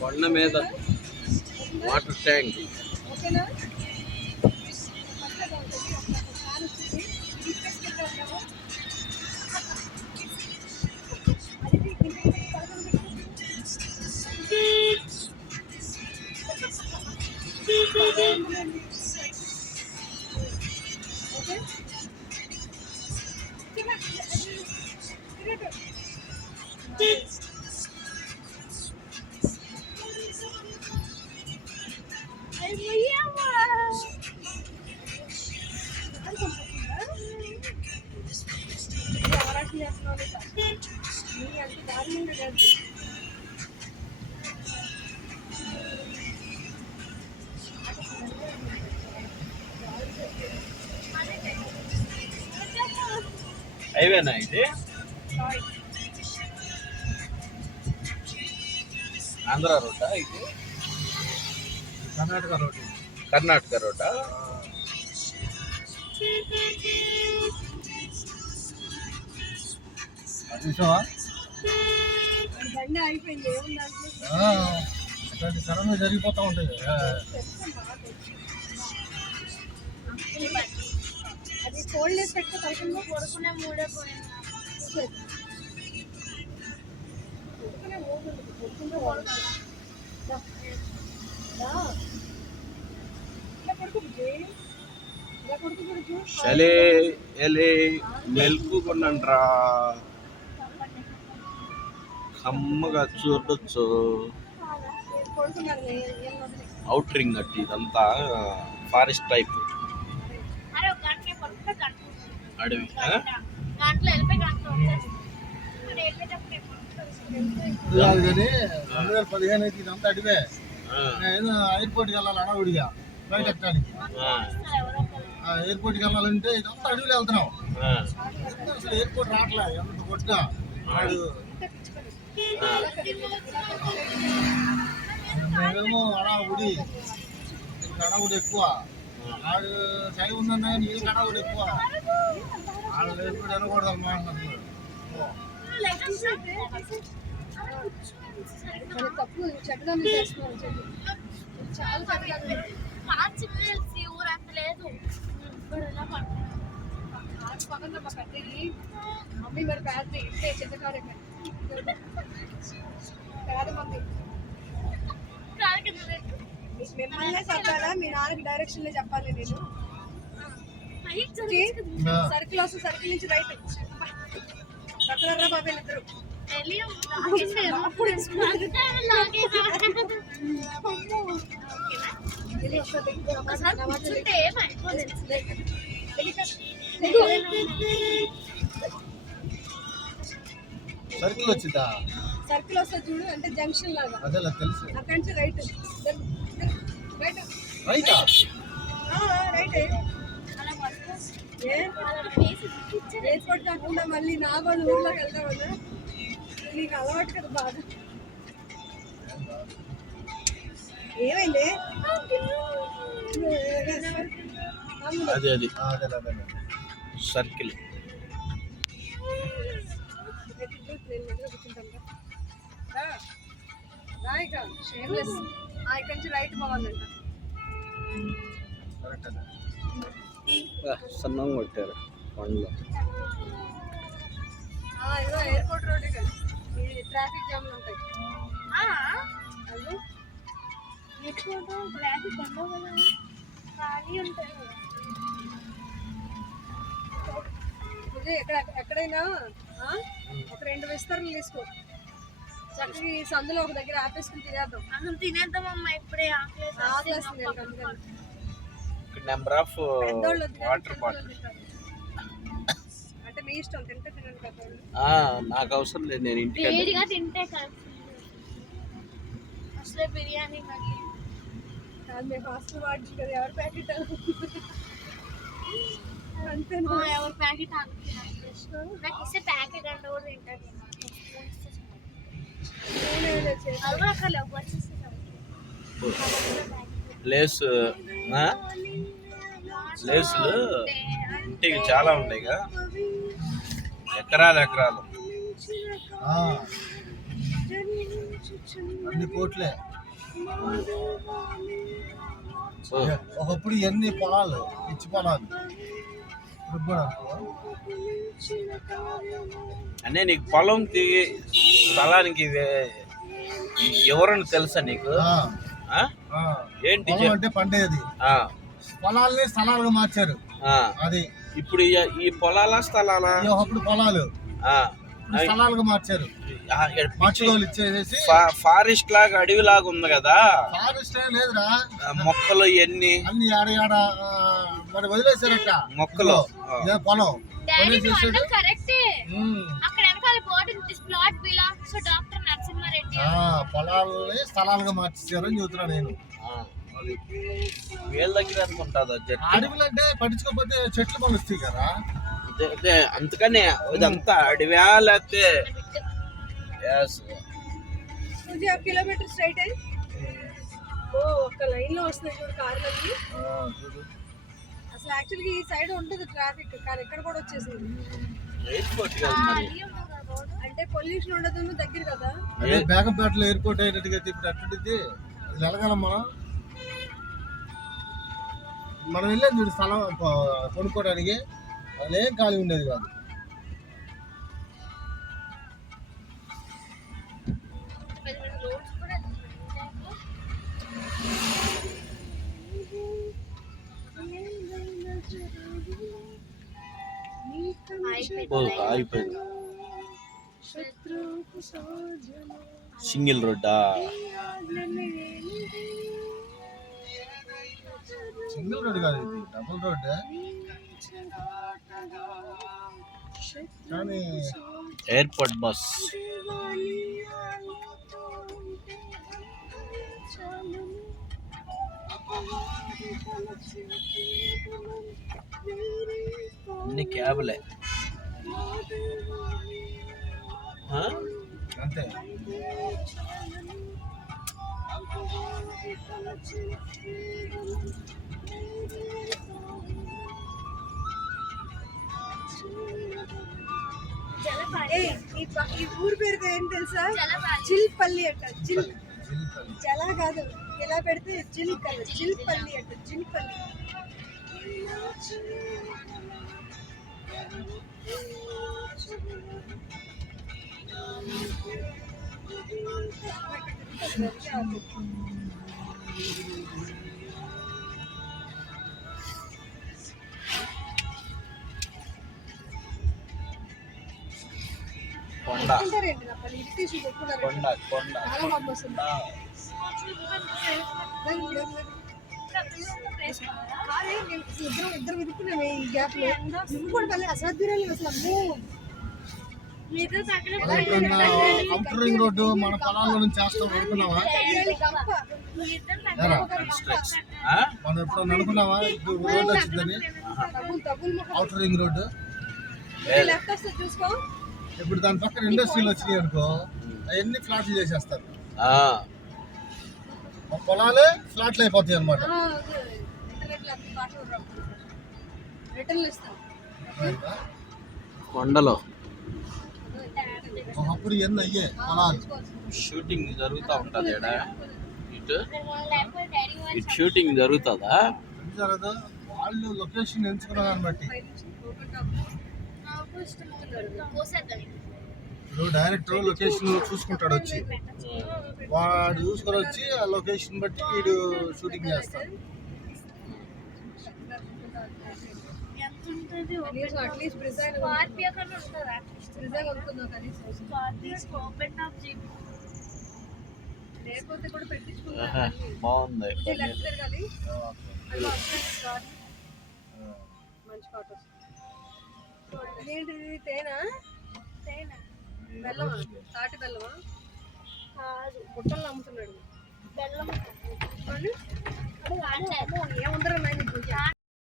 కొండ మీద water tank. హైవేనా ఇది? ఆంధ్ర రోడ్డా ఇది? కర్ణాటక రోడ్. కర్ణాటక రోడ్డా? అట్లాంటి సడన్ జరిగిపోతూ ఉంటాయి. అది ఫోల్డ్ చేసి పెట్టుకో తలకుండా కొడుకునే మూడే పోయింది. చలే ఎలే మెలుకున్నాంట్రా, కమ్మగా చూడొచ్చు. అవుట్ రింగ్ అట్టి ఇదంతా ఫారెస్ట్ టైప్ అడవి. కాదు కానీ 2015 ఇదంతా అడివే. నేను ఎయిర్పోర్ట్కి వెళ్ళాలి అడవుడిగా ఫ్లైట్ ఎక్కడానికి. ఎయిర్పోర్ట్కి వెళ్ళాలంటే ఇదంతా అడవిలో వెళ్తున్నాం. అసలు ఎయిర్పోర్ట్ రావట్లే, ఎంత కొట్టుగా మేమేమో అడవుడి, అడవుడు ఎక్కువ. ఆడు సై ఉందన్నా నీళ్ళు అడవుడు ఎక్కువ. వాళ్ళు ఎయిర్పోర్ట్ వెళ్ళకూడదు అన్నమాట. తప్పు చెడ్డం చాలా ఊరంత లేదు. పక్కన మా కట్టేది మమ్మీ మరి పేద ఇంటే చెత్తకాడ పేద మంది మిమ్మల్నే చెప్పాలా, మీ నాన్నకి డైరెక్షన్ లో చెప్పాలి. నేను సర్కిల్ వస్తే సర్కిల్ నుంచి రైట్ పక్కనర్రా బాబు ఇద్దరు సర్కిల్ వచ్చిందా? సర్కిల్ వస్తే చూడు, అంటే జంక్షన్ లాగా. అదే తెలుసు. అక్కడి నుంచి రైట్ రైట్ రైటా? రైట్. ఎయిర్పోర్ట్ కాకుండా మళ్ళీ నాగోల్ ఊర్లోకి వెళ్తామన్నా నీకు అలవాటు కదా బాగా. ఏమైంది? అది అది సర్కిల్. ఇక్కడి నుంచి రైట్ పోవాలంట. సన్నం కొట్టారు పండ్లు. ఇదో ఎయిర్పోర్ట్ రోడ్ కదా, ట్రాఫిక్ జామ్లు ఉంటాయి. ట్రాఫిక్ ఉండవు కదా, ఖాళీ ఉంటాయి. ఎక్కడైనా ఒక 2 విస్తరణలు తీసుకో, చక్కగా ఈ సందులో ఒక దగ్గర ఆపేసుకుని తినేద్దాం. అసలు తినేద్దాం అమ్మా, ఇప్పుడే ఆపేస్తుంది. నెంబర్ ఆఫ్ వాటర్ బాటిల్ అంటే మీ ఇష్టం, తింటే తినండి కదా. నాకు అవసరం లేదు, నేను ఇంటికి వేడిగా తింటే కదా. అసలే బిర్యానీ మళ్ళీ కాదు, హాస్టల్ వాటర్ కదా, ఎవరి ప్యాకెట్ అంతే. ఎవరి ప్యాకెట్ నాకు ఇస్తే ప్యాకెట్ అంటే కూడా తింటాను. ప్లేస్ ప్లేసులు ఇంటికి చాలా ఉంటాయిగా, ఎకరాలు ఎకరాలు. ఆ, అన్ని కోట్లే. ఓ, ఒకప్పుడు ఎన్ని పొలాలు, పిచ్చి పొలాలు. ఇప్పుడు కూడా అనుకో. అంటే నీకు పొలం స్థలానికి ఎవరని తెలుసా నీకు? ఆ, ఆ? ఆ. ఏంటి పొలం అంటే పండేది, ఆ, పొలాల్ని స్థలాలుగా మార్చారు. ఆ. అది ఇప్పుడు ఈ పొలాల స్థలాలా? ఈ ఒకప్పుడు పొలాలు ఆ, ఇప్పుడు స్థలాలుగా మార్చారు. ఆ, మార్చుకోవాలి ఇచ్చేసేసి. ఫారెస్ట్ లాగా అడవి లాగా ఉంది కదా, ఫారెస్ట్ ఏం లేదురా, మొక్కలు ఎన్ని అన్ని ఆడ మరి వదిలేశారట మొక్కలు. ఇదే పొలం వదిలేసేసాడు. కరెక్టే. ఉమ్. అక్కడ వెనకాల board this plot belongs to doctor Narasimha Reddy. పొలాలని స్థలాలుగా మార్చేశారు అని చెబుతున్నా నేను. వీళ్ళ దగ్గర అనుకుంటుందా చెట్టు? అడవులు అంటే పట్టించుకోకపోతే చెట్లు పలుస్తాయి కదా. అదే అందుకనే ఇదంతా అడవ్యా లేకపోతే? Yes. मुझे आप किलोमीटर स्ट्రైట్ है ఓ ఒక్క లైన్ లో వస్తున్నాయి చూడు కార్లన్నీ. చూడు. అసలు యాక్చువల్గా ఈ సైడ్ ఉంటుంది ట్రాఫిక్, కానీ ఇక్కడ కూడా వచ్చేసింది. ఎయిర్పోర్ట్ కాదు మరి. అంటే పొల్యూషన్ ఉండదు, దగ్గర కదా. అదే బేగంపేటలో ఎయిర్పోర్ట్ అయినట్టుగా ఇప్పుడు అట్టుంది. అది వెళ్ళగలం మనం వెళ్ళాం చూడు స్థలం కొనుక్కోవడానికి, అదేం ఖాళీ ఉండేది కాదు. అయిపోయింది. సింగిల్ రోడ్డా? సింగిల్ రోడ్ కాదు, ఇది డబుల్ రోడ్. కానీ ఎయిర్పోర్ట్ బస్. అన్ని క్యాబ్లే. అంతే. ఈ ఊరు పేరు ఏం తెలుసా? జిల్పల్లి అంట. జలా కాదు, ఇలా పెడితే జిల్పల్లి అంట. జిల్పల్లి. కొండ కొండ కొండ. ఇద్దరు విరుక్కున్నామే ఈ గ్యాప్ లో. నువ్వు కూడా మళ్ళీ అసాధ్యురాలు అసలు. అమ్మో, కంప్యూటరింగ్ రోడ్డు మన పొలాల్లో నుంచి చేస్తాం అనుకున్నావా? మనం ఎప్పుడన్నా అనుకున్నావా ఇప్పుడు రోడ్డు వచ్చిందని? Outer ring road. లెఫ్ట్ వస్తే చూసుకో. ఇప్పుడు దాని పక్కన ఇండస్ట్రీలు వచ్చినాయి అనుకో, అవన్నీ ఫ్లాట్లు చేసేస్తారు. పొలాలే ఫ్లాట్లు అయిపోతాయి అనమాట. కొండలో ఒకప్పుడు ఎన్ని అయ్యే పొలాలు. షూటింగ్ జరుగుతూ ఉంటుంది ఇక్కడ. ఇటు షూటింగ్ జరుగుతుందా? జరగదు, వాళ్ళు లొకేషన్ ఎంచుకున్న దాన్ని బట్టి. ఇప్పుడు డైరెక్టర్ లొకేషన్ చూసుకుంటాడు వచ్చి, వాడు చూసుకొని వచ్చి ఆ లొకేషన్ బట్టి వీడు షూటింగ్ చేస్తాడు. అట్లీస్ట్ లేకపోతే కూడా పెట్టించుకుంటారు. బాగుంది. లెఫ్ట్ తిరగాలి. మంచి ఫోటోస్. ఏంటిది? తేనా? బెల్లమా? తాటి బెల్లమా? బుట్టలు అమ్ముతున్నాడు. బెల్లం ఏముందరా